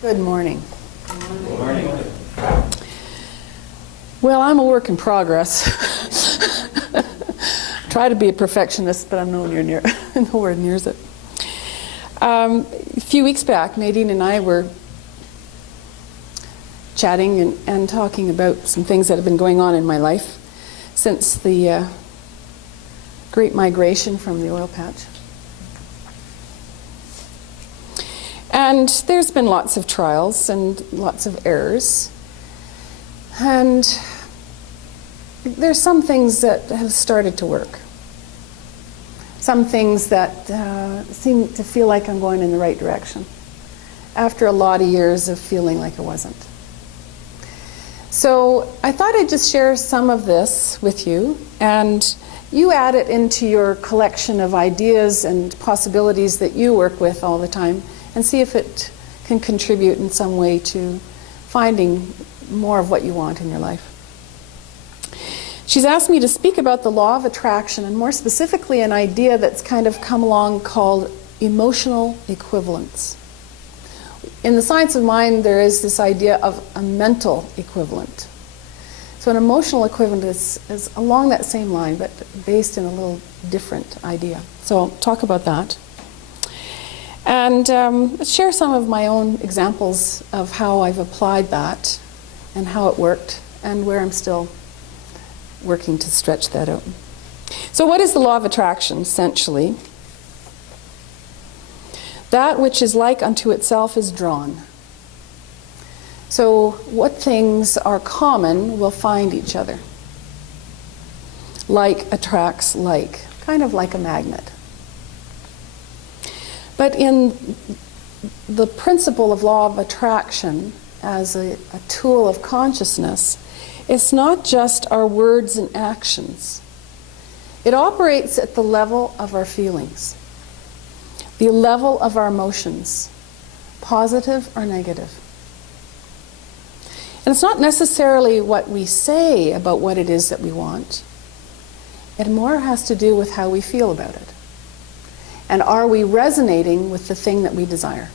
Good morning. Good morning. Well, I'm a work in progress. Try to be a perfectionist, but I'm nowhere near it. A few weeks back, Nadine and I were chatting and talking about some things that have been going on in my life since the great migration from the oil patch. And there's been lots of trials and lots of errors. And there's some things that have started to work. Some things that seem to feel like I'm going in the right direction after a lot of years of feeling like I wasn't. So I thought I'd just share some of this with you, and you add it into your collection of ideas and possibilities that you work with all the time, and see if it can contribute in some way to finding more of what you want in your life. She's asked me to speak about the law of attraction, and more specifically an idea that's kind of come along called emotional equivalence. In the science of mind, there is this idea of a mental equivalent. So an emotional equivalent is along that same line, but based in a little different idea. So I'll talk about that. And share some of my own examples of how I've applied that and how it worked and where I'm still working to stretch that out. So what is the law of attraction, essentially? That which is like unto itself is drawn. So what things are common will find each other. Like attracts like, kind of like a magnet. But in the principle of law of attraction as a tool of consciousness, it's not just our words and actions. It operates at the level of our feelings, the level of our emotions, positive or negative. And it's not necessarily what we say about what it is that we want. It more has to do with how we feel about it. And are we resonating with the thing that we desire?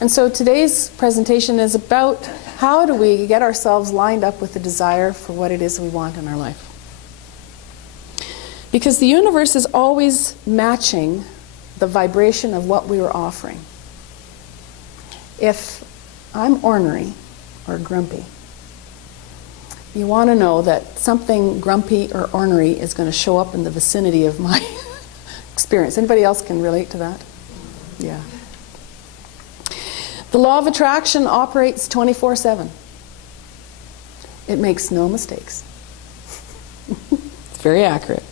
And so today's presentation is about how do we get ourselves lined up with the desire for what it is we want in our life. Because the universe is always matching the vibration of what we are offering. If I'm ornery or grumpy, you want to know that something grumpy or ornery is going to show up in the vicinity of my experience. Anybody else can relate to that? Yeah. The law of attraction operates 24/7. It makes no mistakes. It's very accurate.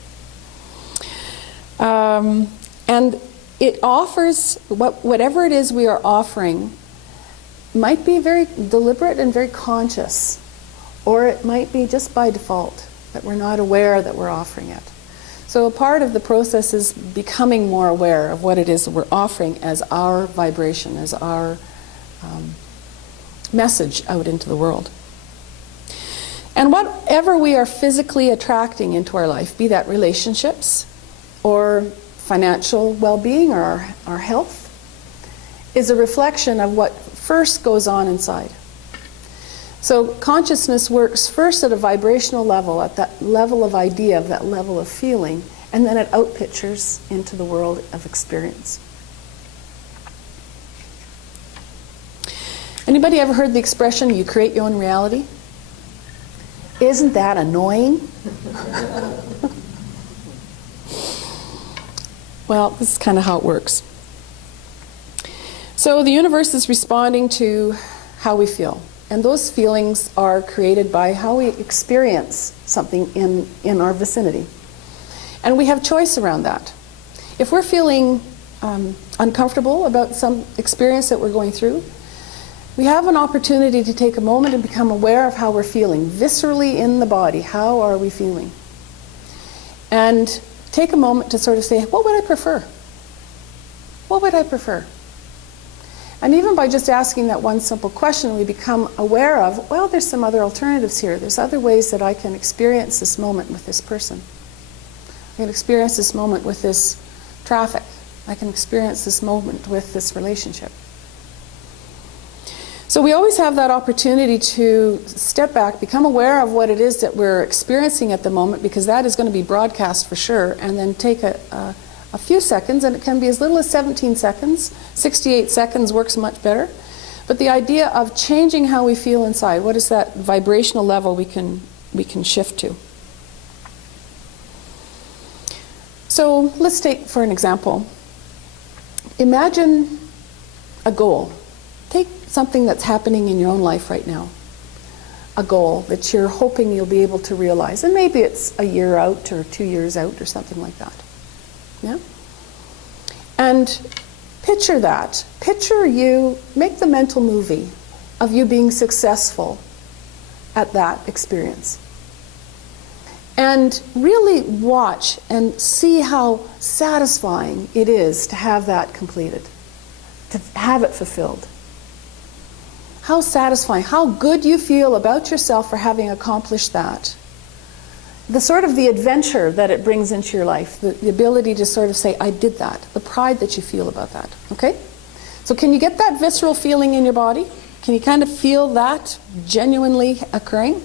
And it offers, whatever it is we are offering, might be very deliberate and very conscious, or it might be just by default, that we're not aware that we're offering it. So a part of the process is becoming more aware of what it is that we're offering as our vibration, as our message out into the world. And whatever we are physically attracting into our life, be that relationships or financial well-being or our health, is a reflection of what first goes on inside. So consciousness works first at a vibrational level, at that level of idea, that level of feeling, and then it outpictures into the world of experience. Anybody ever heard the expression, you create your own reality? Isn't that annoying? Well, this is kind of how it works. So the universe is responding to how we feel. And those feelings are created by how we experience something in our vicinity. And we have choice around that. If we're feeling uncomfortable about some experience that we're going through, we have an opportunity to take a moment and become aware of how we're feeling, viscerally in the body. How are we feeling? And take a moment to sort of say, what would I prefer? What would I prefer? And even by just asking that one simple question, we become aware of, well, there's some other alternatives here. There's other ways that I can experience this moment with this person. I can experience this moment with this traffic. I can experience this moment with this relationship. So we always have that opportunity to step back, become aware of what it is that we're experiencing at the moment, because that is going to be broadcast for sure, and then take a few seconds, and it can be as little as 17 seconds. 68 seconds works much better. But the idea of changing how we feel inside, what is that vibrational level we can shift to? So let's take, for an example, imagine a goal. Take something that's happening in your own life right now. A goal that you're hoping you'll be able to realize. And maybe it's a year out or 2 years out or something like that. Yeah? And picture that. Picture you, make the mental movie of you being successful at that experience. And really watch and see how satisfying it is to have that completed, to have it fulfilled. How satisfying, how good you feel about yourself for having accomplished that. The sort of the adventure that it brings into your life, the ability to sort of say, I did that, the pride that you feel about that, okay? So can you get that visceral feeling in your body? Can you kind of feel that genuinely occurring?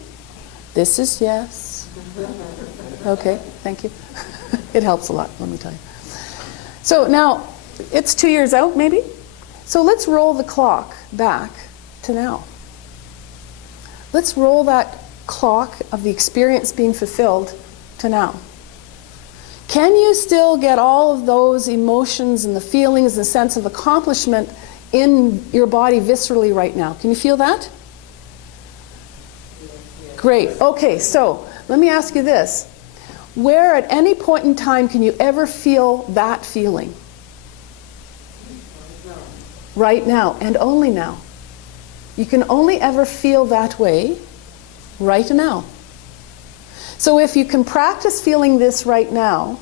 This is yes. Okay, thank you. It helps a lot, let me tell you. So now, it's 2 years out maybe? So let's roll the clock back to now. Let's roll that clock of the experience being fulfilled to now. Can you still get all of those emotions and the feelings and sense of accomplishment in your body viscerally right now? Can you feel that? Great. Okay, so let me ask you this. Where at any point in time can you ever feel that feeling? Right now, and only now. You can only ever feel that way right now. So if you can practice feeling this right now,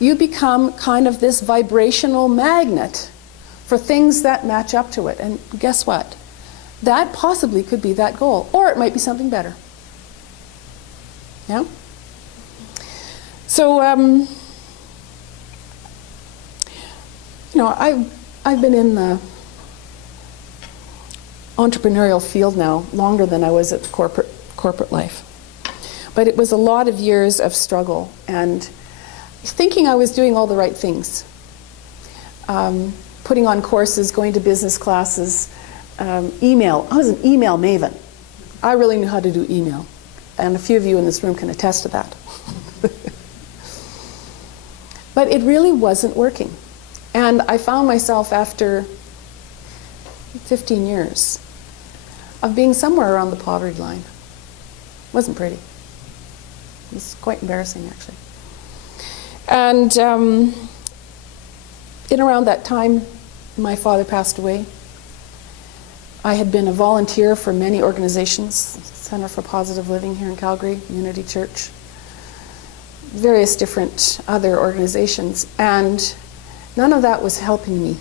you become kind of this vibrational magnet for things that match up to it. And guess what? That possibly could be that goal, or it might be something better. Yeah? So, I've been in the entrepreneurial field now longer than I was at corporate life. But it was a lot of years of struggle and thinking I was doing all the right things. Putting on courses, going to business classes, email. I was an email maven. I really knew how to do email. And a few of you in this room can attest to that. But it really wasn't working. And I found myself after 15 years of being somewhere around the poverty line. It wasn't pretty. It was quite embarrassing, actually. And in around that time, my father passed away. I had been a volunteer for many organizations, Center for Positive Living here in Calgary, Unity Church, various different other organizations, and none of that was helping me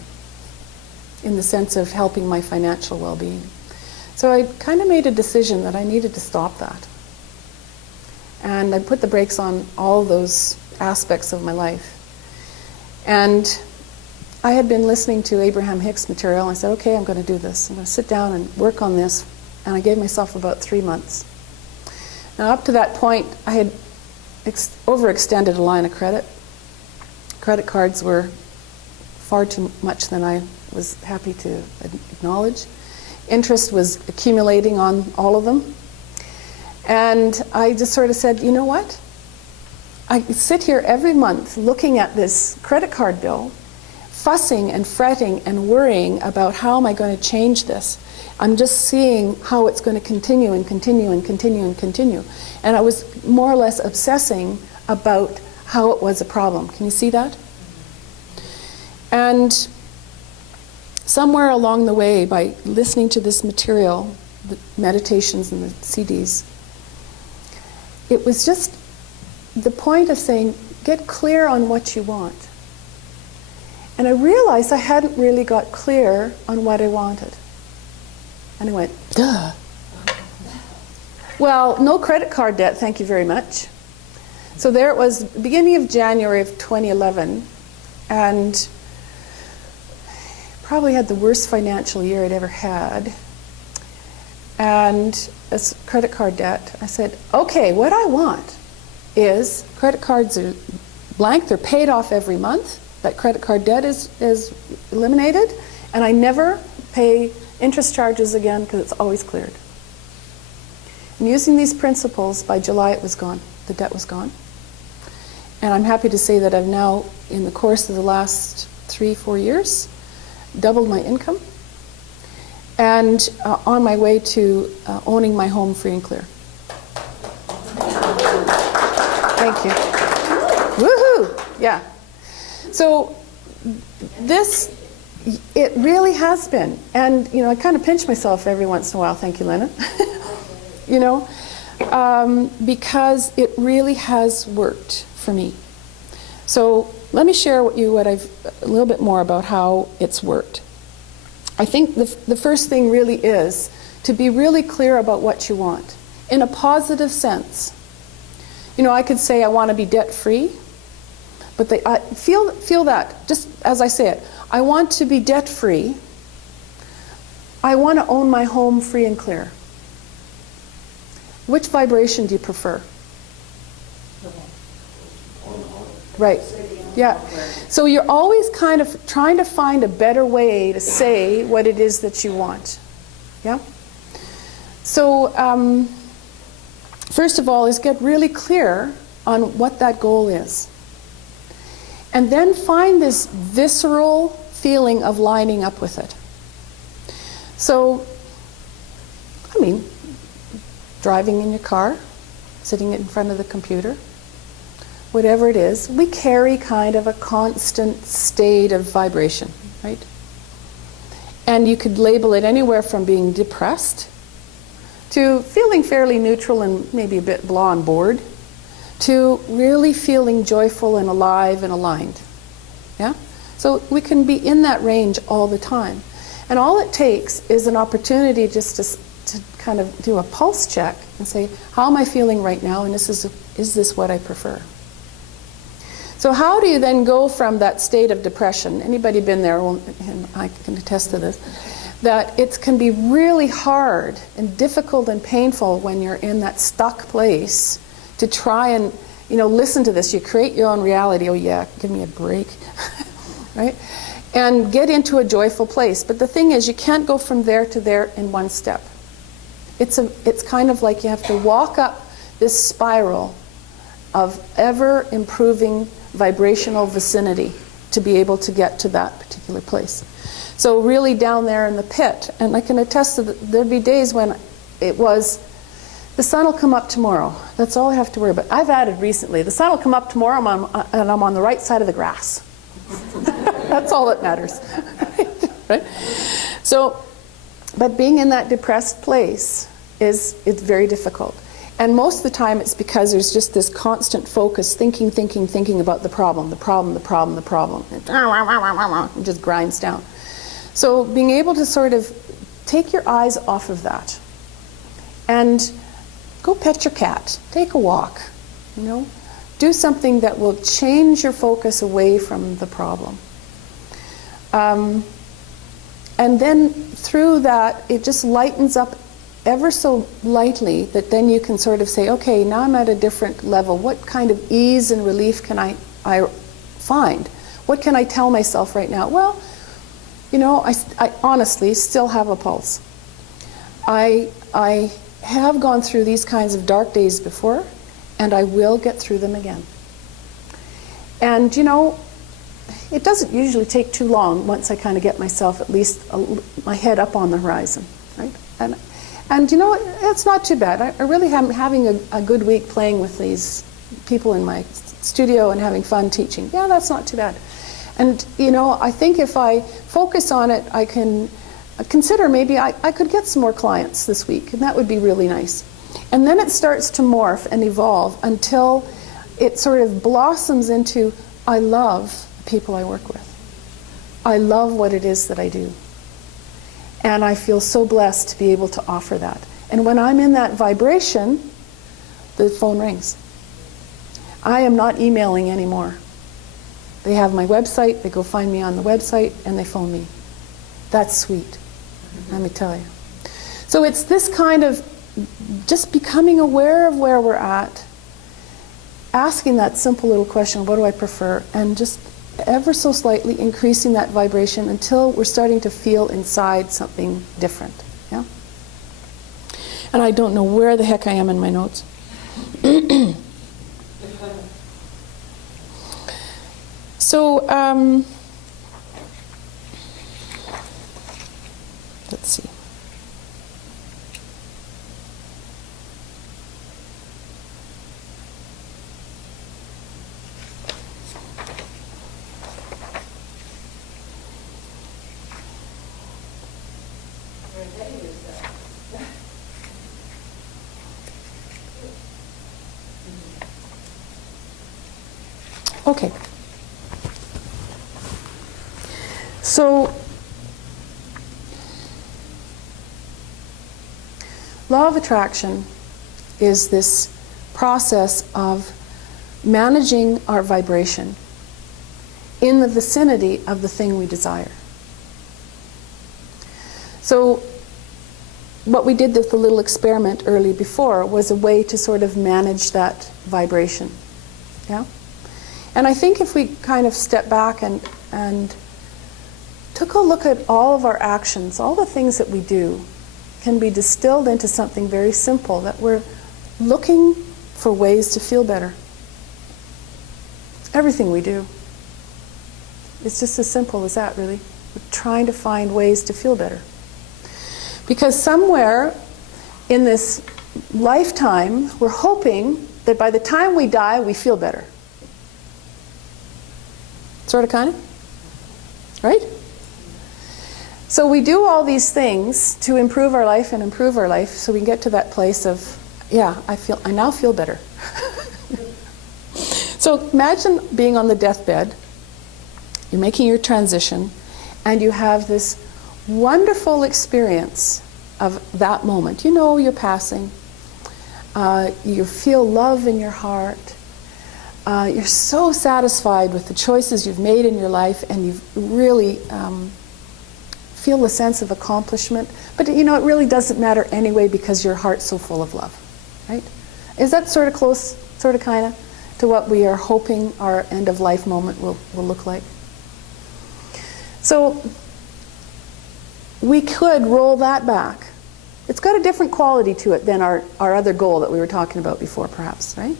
in the sense of helping my financial well-being. So I kind of made a decision that I needed to stop that. And I put the brakes on all those aspects of my life. And I had been listening to Abraham Hicks material, and I said, okay, I'm going to do this. I'm going to sit down and work on this. And I gave myself about 3 months. Now, up to that point, I had overextended a line of credit. Credit cards were far too much than I was happy to acknowledge. Interest was accumulating on all of them. And I just sort of said, you know what? I sit here every month looking at this credit card bill, fussing and fretting and worrying about how am I going to change this. I'm just seeing how it's going to continue and continue and continue and continue. And I was more or less obsessing about how it was a problem. Can you see that? And somewhere along the way, by listening to this material, the meditations and the CDs, it was just the point of saying, get clear on what you want. And I realized I hadn't really got clear on what I wanted. And I went, duh. Well, no credit card debt, thank you very much. So there it was, beginning of January of 2011, and probably had the worst financial year I'd ever had. and credit card debt. I said, okay, what I want is credit cards are blank, they're paid off every month, that credit card debt is eliminated, and I never pay interest charges again because it's always cleared. And using these principles, by July it was gone. The debt was gone. And I'm happy to say that I've now, in the course of the last 3-4 years, doubled my income and on my way to owning my home free and clear. Thank you. Woohoo! Yeah. So this, it really has been. And, you know, I kind of pinch myself every once in a while. Thank you, Lena. You know, because it really has worked for me. So let me share with you a little bit more about how it's worked. I think the first thing really is to be really clear about what you want in a positive sense. You know, I could say I want to be debt-free, but I feel that, just as I say it, I want to be debt-free. I want to own my home free and clear. Which vibration do you prefer? Right. Yeah. So you're always kind of trying to find a better way to say what it is that you want. Yeah? So first of all is get really clear on what that goal is. And then find this visceral feeling of lining up with it. So, I mean, driving in your car, sitting in front of the computer, whatever it is, we carry kind of a constant state of vibration, right? And you could label it anywhere from being depressed to feeling fairly neutral and maybe a bit blah and bored to really feeling joyful and alive and aligned. Yeah? So we can be in that range all the time. And all it takes is an opportunity just to kind of do a pulse check and say, how am I feeling right now, and is this what I prefer? So how do you then go from that state of depression? Anybody been there? Well, and I can attest to this. That it can be really hard and difficult and painful when you're in that stuck place to try and, you know, listen to this. You create your own reality. Oh yeah, give me a break, right? And get into a joyful place. But the thing is, you can't go from there to there in one step. It's kind of like you have to walk up this spiral of ever improving vibrational vicinity to be able to get to that particular place. So really down there in the pit, and I can attest to there'd be days when it was, the sun will come up tomorrow. That's all I have to worry about. I've added recently, the sun will come up tomorrow and I'm on the right side of the grass. That's all that matters. Right? So, but being in that depressed place it's very difficult. And most of the time it's because there's just this constant focus, thinking about the problem. It just grinds down. So being able to sort of take your eyes off of that and go pet your cat, take a walk, you know, do something that will change your focus away from the problem. And then through that, it just lightens up ever so lightly that then you can sort of say, okay, now I'm at a different level. What kind of ease and relief can I find? What can I tell myself right now? Well, you know, I honestly still have a pulse. I have gone through these kinds of dark days before, and I will get through them again. And, you know, it doesn't usually take too long once I kind of get myself at least my head up on the horizon, right? And you know, it's not too bad. I really am having a good week playing with these people in my studio and having fun teaching. Yeah, that's not too bad. And you know, I think if I focus on it, I can consider maybe I could get some more clients this week, and that would be really nice. And then it starts to morph and evolve until it sort of blossoms into, I love the people I work with. I love what it is that I do. And I feel so blessed to be able to offer that. And when I'm in that vibration, the phone rings. I am not emailing anymore. They have my website, they go find me on the website, and they phone me. That's sweet, let me tell you. So it's this kind of just becoming aware of where we're at, asking that simple little question, what do I prefer? And just ever so slightly increasing that vibration until we're starting to feel inside something different. Yeah? And I don't know where the heck I am in my notes. So, let's see. Okay. So, law of attraction is this process of managing our vibration in the vicinity of the thing we desire. So, what we did with the little experiment early before was a way to sort of manage that vibration. Yeah? And I think if we kind of step back and took a look at all of our actions, all the things that we do can be distilled into something very simple, that we're looking for ways to feel better. Everything we do. It's just as simple as that, really. We're trying to find ways to feel better. Because somewhere in this lifetime, we're hoping that by the time we die, we feel better. Sort of, kind of? Right? So we do all these things to improve our life and improve our life so we can get to that place of, yeah, I now feel better. So imagine being on the deathbed, you're making your transition, and you have this wonderful experience of that moment. You know you're passing. You feel love in your heart. You're so satisfied with the choices you've made in your life, and you really feel the sense of accomplishment. But you know, it really doesn't matter anyway because your heart's so full of love, right? Is that sort of close, sort of kind of, to what we are hoping our end-of-life moment will look like? So we could roll that back. It's got a different quality to it than our other goal that we were talking about before, perhaps, right?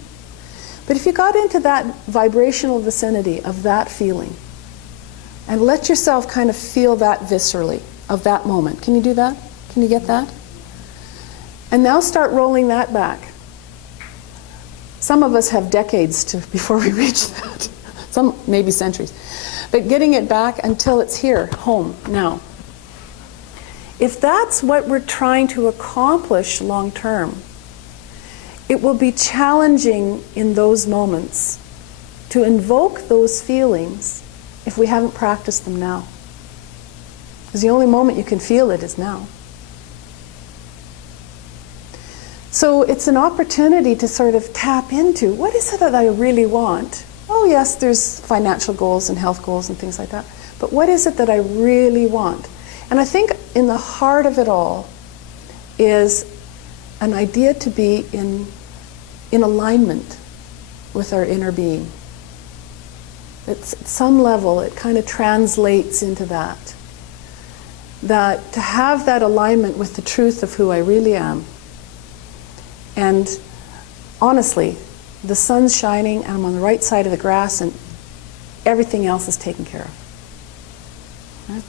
But if you got into that vibrational vicinity of that feeling and let yourself kind of feel that viscerally of that moment. Can you do that? Can you get that? And now start rolling that back. Some of us have decades before we reach that. Some maybe centuries. But getting it back until it's here, home, now. If that's what we're trying to accomplish long term, it will be challenging in those moments to invoke those feelings if we haven't practiced them now. Because the only moment you can feel it is now. So it's an opportunity to sort of tap into, what is it that I really want? Oh yes, there's financial goals and health goals and things like that. But what is it that I really want? And I think in the heart of it all is an idea to be in alignment with our inner being. It's, at some level, it kind of translates into that. That to have that alignment with the truth of who I really am. And honestly, the sun's shining and I'm on the right side of the grass and everything else is taken care of. Right?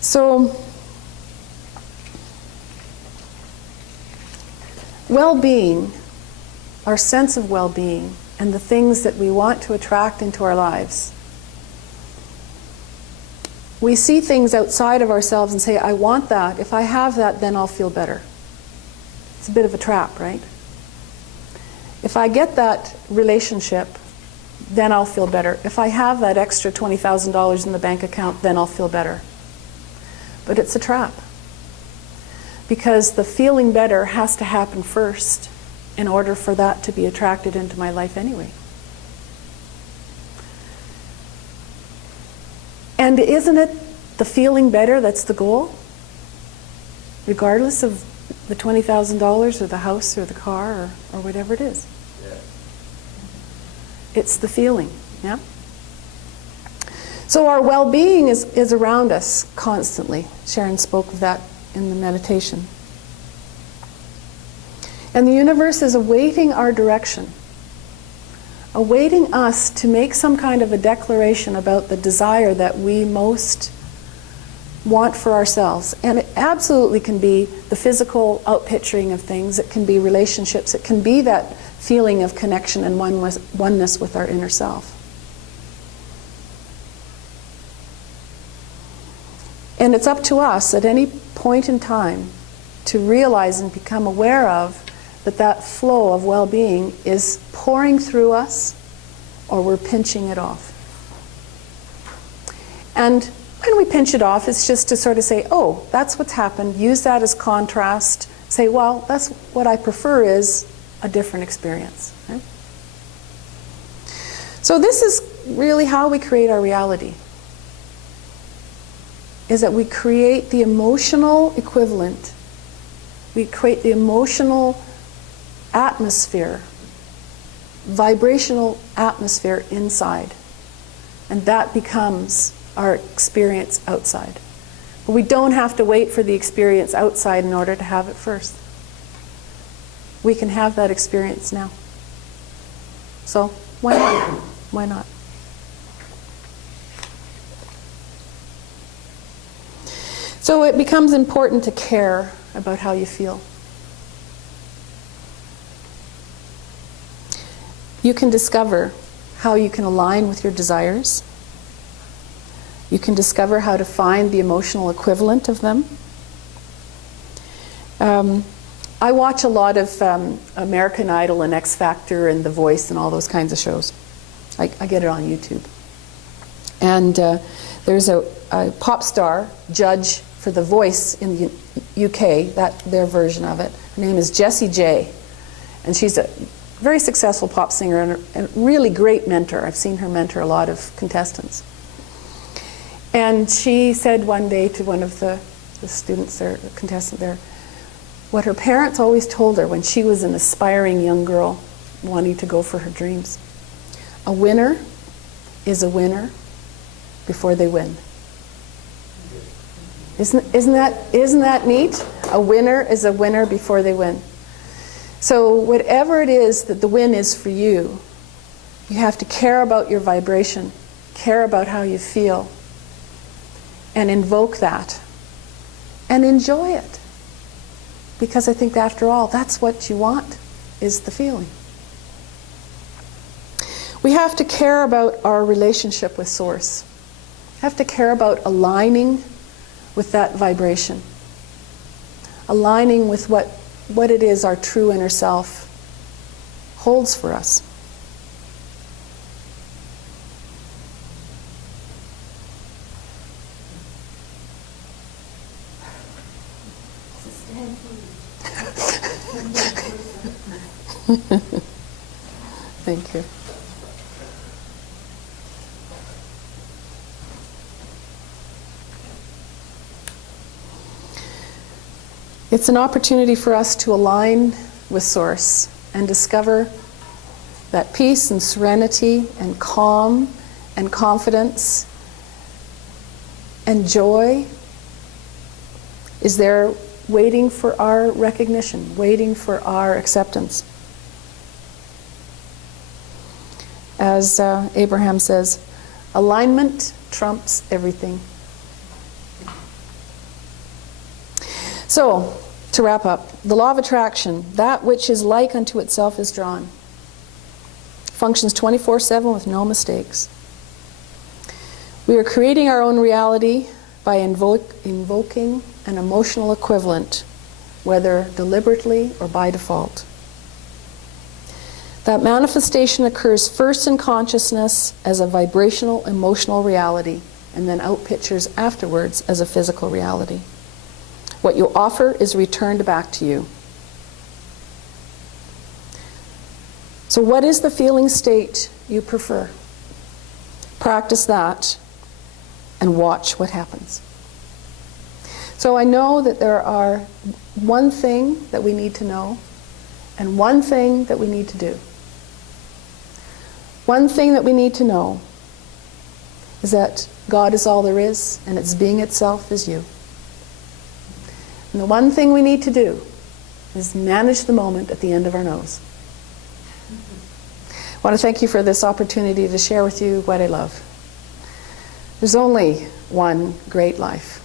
So, well-being, our sense of well-being, and the things that we want to attract into our lives. We see things outside of ourselves and say, I want that. If I have that, then I'll feel better. It's a bit of a trap, right? If I get that relationship, then I'll feel better. If I have that extra $20,000 in the bank account, then I'll feel better. But it's a trap. Because the feeling better has to happen first in order for that to be attracted into my life anyway. And isn't it the feeling better that's the goal? regardless of the $20,000 or the house or the car or whatever it is. Yeah. It's the feeling, yeah? So our well-being is around us constantly. Sharon spoke of that in the meditation. And the universe is awaiting our direction, awaiting us to make some kind of a declaration about the desire that we most want for ourselves. And it absolutely can be the physical outpicturing of things. It can be relationships. It can be that feeling of connection and oneness with our inner self. And it's up to us at any point in time to realize and become aware of that flow of well-being is pouring through us, or we're pinching it off. And when we pinch it off, it's just to sort of say, oh, that's what's happened. Use that as contrast. Say, well, that's what I prefer is a different experience. Right? So this is really how we create our reality. Is that we create the emotional equivalent. We create the emotional atmosphere, vibrational atmosphere inside. And that becomes our experience outside. But we don't have to wait for the experience outside in order to have it first. We can have that experience now. So why not? Why not? So it becomes important to care about how you feel. You can discover how you can align with your desires. You can discover how to find the emotional equivalent of them. I watch a lot of American Idol and X Factor and The Voice and all those kinds of shows. I get it on YouTube. And there's a pop star judge for The Voice in the UK, their version of it. Her name is Jessie J. And she's a very successful pop singer and a really great mentor. I've seen her mentor a lot of contestants. And she said one day to one of the students there, the contestant there, what her parents always told her when she was an aspiring young girl wanting to go for her dreams. A winner is a winner before they win. Isn't that neat? A winner is a winner before they win. So whatever it is that the win is for you, you have to care about your vibration, care about how you feel, and invoke that, and enjoy it. Because I think after all, that's what you want, is the feeling. We have to care about our relationship with Source. We have to care about aligning with that vibration. Aligning with what it is our true inner self holds for us. Thank you. It's an opportunity for us to align with Source and discover that peace and serenity and calm and confidence and joy is there waiting for our recognition, waiting for our acceptance. As Abraham says, alignment trumps everything. So, to wrap up, the law of attraction, that which is like unto itself is drawn. Functions 24/7 with no mistakes. We are creating our own reality by invoking an emotional equivalent, whether deliberately or by default. That manifestation occurs first in consciousness as a vibrational, emotional reality, and then outpictures afterwards as a physical reality. What you offer is returned back to you. So what is the feeling state you prefer? Practice that and watch what happens. So I know that there are one thing that we need to know and one thing that we need to do. One thing that we need to know is that God is all there is, and its being itself is you. And the one thing we need to do is manage the moment at the end of our nose. I want to thank you for this opportunity to share with you what I love. There's only one great life,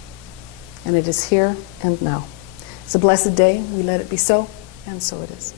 and it is here and now. It's a blessed day. We let it be so, and so it is.